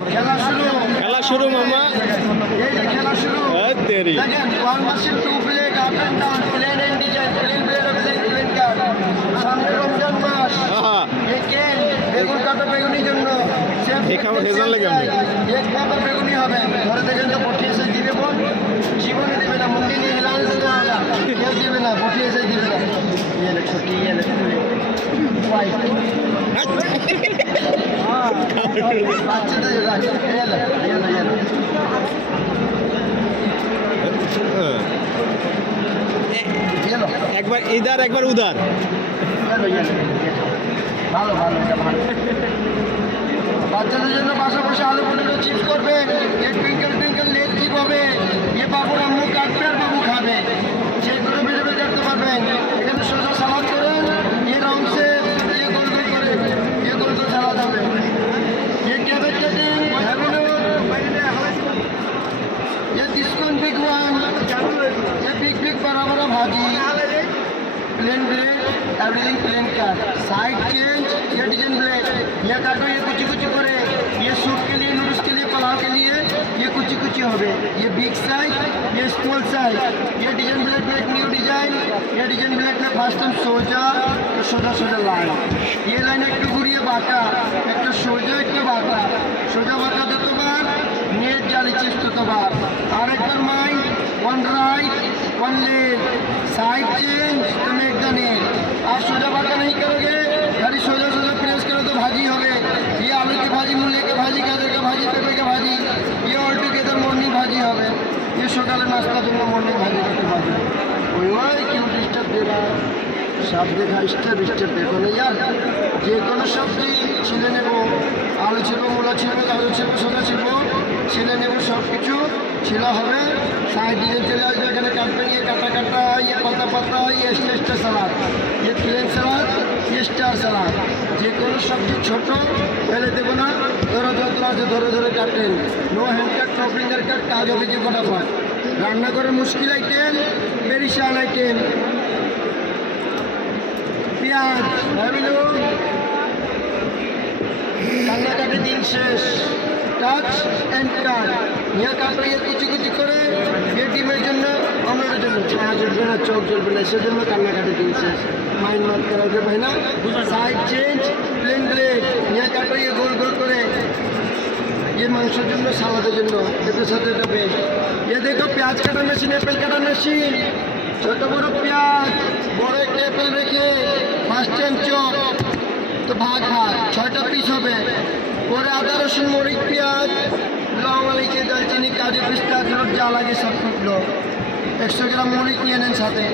খেলা শুরু মামা। এই যে খেলা শুরু। তেরি দেখেন one machine to plate up and down plane and design plane plate plane plane cut সামনে রমজান মাস এই কেন বেগুন কাটা বেগুনির জন্য এই খাবার হেজাল লাগে আমি এক খাবার বেগুনি হবে ধরে দেখেন তো পটিয়েছে দিবে বোন জীবনে দিবে না মুন্ডি নিয়ে হেলান না কেউ দিবে না পটিয়েছে দিবে না ये ले छोटी ये ले वाइट अच्छा तो ये ले একবার ইদার একবার উদার। ভালো ভালো এটা ভালো বাচ্চাদের জন্য পাশাপাশি আলু পটেটো চিপস করবে এক টুইঙ্কেল টুইঙ্কেল লেট চিপ হবে ये বাবুর আম্মু কাটবে আর বাবু খাবে সেগুলো বেড়ে বেড়ে কাটতে পারবেন এখানে সোজা সালাদ করেন ये राउंड से ये गोल गोल করে ये गोल गोल সালাদ হবে ये कैबेज कटिंग ये डिस्काउंट बिग वन ये बिग बिग बड़ा बड़ा भाजी plain bread everything plain cut side change ये डिजाइन ब्रेड ये काटो ये कुछ कुछ करे ये सूप के लिए नूडल्स के लिए पुलाव के लिए ये कुछ कुछ होवे ये बिग साइज ये स्मॉल साइज ये डिजाइन ब्रेड में एक न्यू डिजाइन ये डिजाइन ब्रेड में फर्स्ट टाइम सोजा तो सोजा सोजा लाइन ये लाइन एक घुरिए बाका एक सोजा एक बाका सोजा बाका तो बार नेट जाली चिप्स तो बार और एक mind one right one left side change तो मेक द नेट आप सोजा बाका नहीं करोगे खाली सोजा सोजा प्रेस करो तो भाजी होगे ये आलू की भाजी मूली की भाजी गाजर का भाजी पेपर का भाजी ये ऑल टुगेदर मॉर्निंग भाजी होगे ये সকালে নাস্তার জন্য মর্নিং ভাজি করতে পারবে ওই কেউ ডিস্টার্ব দেবে সব দেখা স্টেপ স্টেপ দেখো না ইয়ার যে কোনো সবজি ছিলে নেব আলু ছিল মূলা ছিল গাজর ছিল সোজা ছিল ছিলে নেব সব কিছু ছিলা হবে সাইড দিয়ে চলে আসবে এখানে কাটবে নিয়ে কাটা কাটা ইয়ে পাতা পাতা ইয়ে স্টার সালাদ ইয়ে প্লেন সালাদ ইয়ে স্টার সালাদ যে কোনো সবজি ছোট ফেলে দেবো না ধরো যন্ত্র আছে ধরে ধরে কাটেন নো হ্যান্ড কাট নো ফিঙ্গার কাট কাজ হবে যে ফটাফট রান্না করে মুশকিল আইটেম পেরিশান আইটেম পেঁয়াজ ভাবিলু কান্নাকাটি দিন শেষ টাচ অ্যান্ড কাট ইয়ে কাটলে ইয়ে কুচি কুচি করে ইয়ে ডিমের জন্য আমাদের জন্য ছায়া জ্বলবে না চোখ জ্বলবে না সেজন্য কান্নাকাটি দিন শেষ মাইন্ড মাত করা যাবে না সাইড চেঞ্জ প্লেন প্লেট ইয়ে কাটলে ইয়ে গোল গোল করে ये মাংসের জন্য সালাদের জন্য এটার সাথে এটা বেস্ট ये देखो प्याज काटा मशीन एप्पल काटा मशीन ছোট বড় পেঁয়াজ বড় একটা এপেল রেখে ফার্স্ট টাইম চপ তো ভাগ ভাগ 6টা পিস হবে পরে আদা রসুন মরিচ পেঁয়াজ লং এলাচি দালচিনি কাজু পিস্তা আখরোট যা লাগে সব টুকলো 100 গ্রাম মরিচ নিয়ে নেন সাথে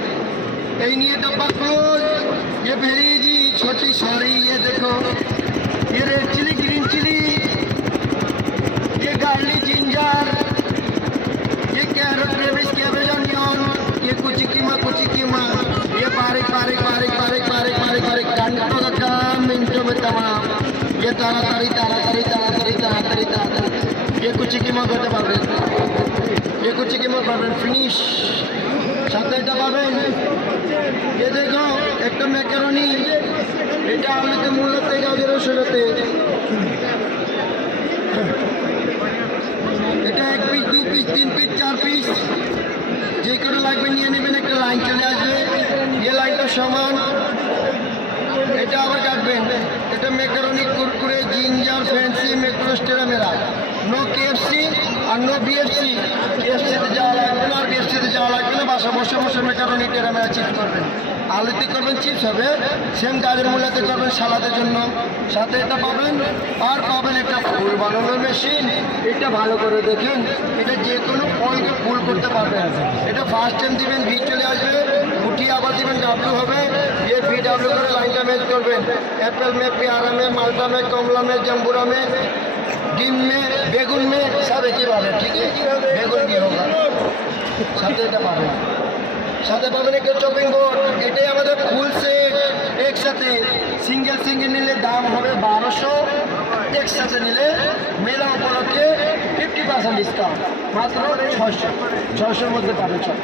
এই নিয়ে डब्बा क्लोज ये भेजी छोटी सॉरी ये देखो ये रेड चिली ग्रीन चिली ये गार्लिक जिंजर ये कैरेट रेबिस कैबेज ऑनियन ये कुची कीमा ये बारीक बारीक बारीक बारीक बारीक बारीक बारीक घंटों का मिनटों में तमाम ये तारातारी तारातारी तारातारी तारातारी तारातारी ये कुची कीमा करते पाবেন ये कुची कीमा পাবেন ফিনিশ সাথে এটা পাবেন ये देखो একটা ম্যাকারনি এটা আলুতে মূলতে গাজর রসুনতে এটা এক পিস দু পিস তিন পিস চার পিস যে করে লাগবে নিয়ে নেবেন একটা লাইন চলে আসবে ये লাইনটা সমান এটা আবার কাটবেন এটা ম্যাকারনি কুরকুরে জিঞ্জার ফ্যান্সি ম্যাক্রোস্টেরা মেরা নো কেএফসি আর নো বিএফসি কেএফসিতে যাওয়া লাগবে না আর বিএফসিতে যাওয়া লাগবে না বাসা বসে বসে ম্যাকারনি টেরা মেরা চিপস করবেন আলুতে করবেন চিপস হবে সেম গাজর মূলাতে করবেন সালাদের জন্য সাথে এটা পাবেন আর পাবেন একটা ফুল বানানোর মেশিন এটা ভালো করে দেখেন এটা যে কোনো ফলকে ফুল করতে পারবেন এটা ফার্স্ট টাইম দিবেন ভি চলে আসবে উঠিয়ে আবার দিবেন ডাব্লু হবে ये ভি ডাব্লু করে লাইনটা ম্যাচ করবেন एप्पल में पेयारा में माल्टा में कमला में जम्बूरा में ডিম में বেগুন में सब एक ही बात है ठीक है বেগুন भी होगा সাথে এটা পাবেন সাথে পাবেন একটা চপিং বোর্ড এটাই আমাদের ফুল সেট একসাথে সিঙ্গেল সিঙ্গেল নিলে দাম হবে 1200 একসাথে নিলে মেলা উপলক্ষে 50% ডিসকাউন্ট মাত্র 600 মধ্যে পাবেন সব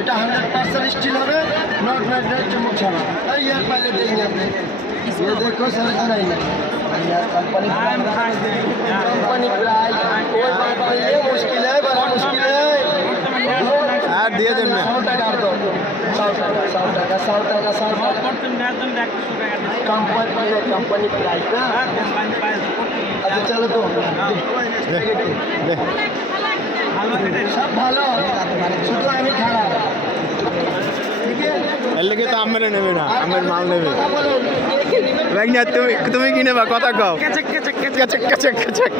এটা 100% স্টিল হবে নট ম্যাগনেট চুম্বক ছাড়া এই ইয়ার পাইলে দেন আপনি ये देखो सर नहीं यार कंपनी कंपनी प्राइस ना अच्छा चलो तो দে सब ভালো শুধু আমি খারাপ ঠিক আছে এর লেগে তো আমের নেবে না আমের মাল নেবে কথা বলুন ভাই না তুমি কি নেবা কথা কও কেচক কেচক কেচক কেচক কেচক